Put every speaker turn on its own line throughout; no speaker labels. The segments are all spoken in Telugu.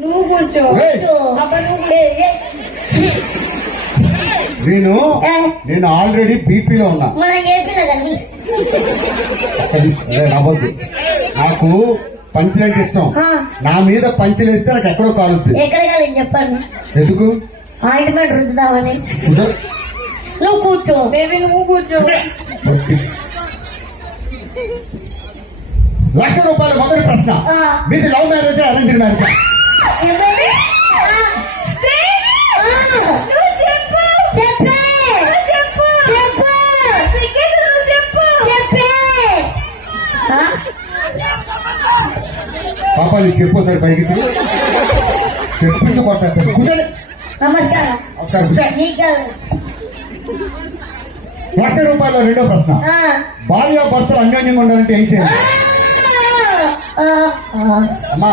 నేను
నేను ఆల్రెడీ బీపీలో ఉన్నా నాకు పంచలంటే ఇష్టం నా మీద పంచలేస్తే నాకు ఎక్కడ కాలుద్ది ఎందుకు లక్ష రూపాయలు మొదటి ప్రశ్న మీది లవ్ మ్యారేజ్ అరేంజ్డ్ మ్యారేజ్ చెప్పోసారి పైకి చెప్పించుకోవాలి కూర్చోండి లక్ష రూపాయల రెండో ప్రశ్న బాల్య భర్తలు అన్యోన్యంగా ఉండాలంటే ఏం చేయాలి అమ్మా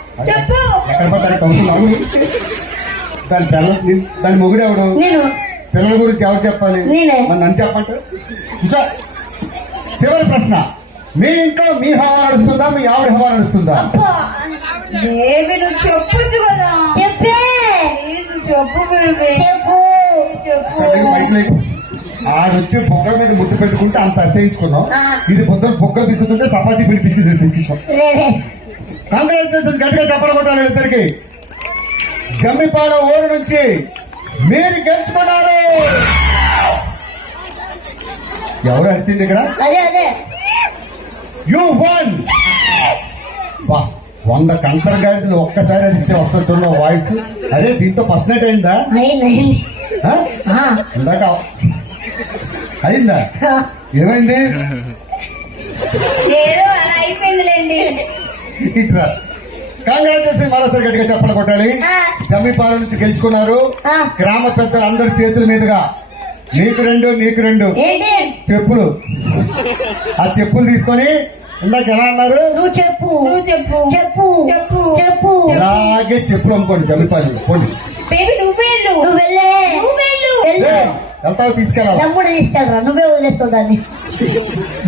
దాని దాని మొగుడు ఎవడు పిల్లల గురించి ఎవరు చెప్పాలి నన్ను అని చెప్పంట చివరి ప్రశ్న మీ ఇంట్లో మీ హోవా నడుస్తుందా మీ ఆవిడ హవా నడుస్తుందా ఆడొచ్చి బొగ్గ మీద ముట్టు పెట్టుకుంటే అంత అసహించుకున్నాం ఇది పొద్దున బొగ్గ పిసుకుంటే సపాతి పిలిపిస్తుంది పిసుకుంటాం కంగ్రాచులేషన్స్ గట్టిగా చెప్పడం ఇద్దరికి జమ్మిపాడ ఓడి నుంచి మీరు గెలుచుకున్నారు ఎవరు అడిచింది ఇక్కడ యూ వన్ వంద కన్సర్ గాయత్రులు ఒక్కసారి అడిస్తే వస్తా చూడ వాయిస్ అదే దీంతో ఫస్ట్ నైట్ అయిందా ఇందాక అయిందా ఏమైంది
అయిపోయిందిలేండి
కాంగ్రాచులేషన్ మరోసారి గట్టిగా చెప్పడం కొట్టాలి సమీపాల నుంచి గెలుచుకున్నారు గ్రామ పెద్దలు అందరి చేతుల మీదుగా నీకు రెండు నీకు రెండు చెప్పులు ఆ చెప్పులు తీసుకొని ఇందాక ఎలా అన్నారు అలాగే చెప్పులు అమ్ముకోండి జమీపాలు పోండి వెళ్తావు
తీసుకెళ్ళాలి తీసుకెళ్ళరా నువ్వే వదిలేస్తావు దాన్ని